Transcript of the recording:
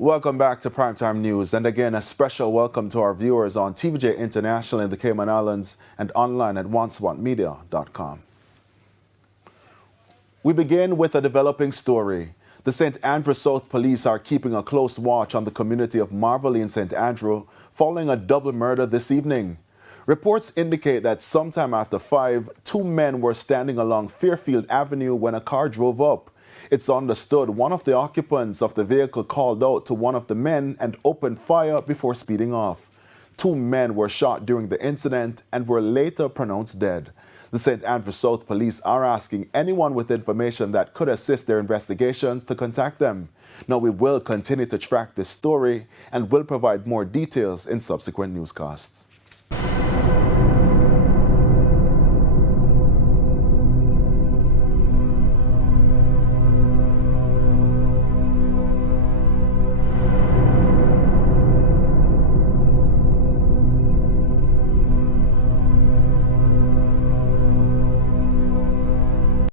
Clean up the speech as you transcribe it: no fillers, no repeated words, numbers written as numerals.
Welcome back to Primetime News, and again, a special welcome to our viewers on TVJ International in the Cayman Islands and online at oneswantmedia.com. We begin with a developing story. The St. Andrew South Police are keeping a close watch on the community of Marverly in St. Andrew following a double murder this evening. Reports indicate that sometime after 5, 2 men were standing along Fairfield Avenue when a car drove up. It's understood one of the occupants of the vehicle called out to one of the men and opened fire before speeding off. 2 men were shot during the incident and were later pronounced dead. The St. Andrew South Police are asking anyone with information that could assist their investigations to contact them. Now, we will continue to track this story and will provide more details in subsequent newscasts.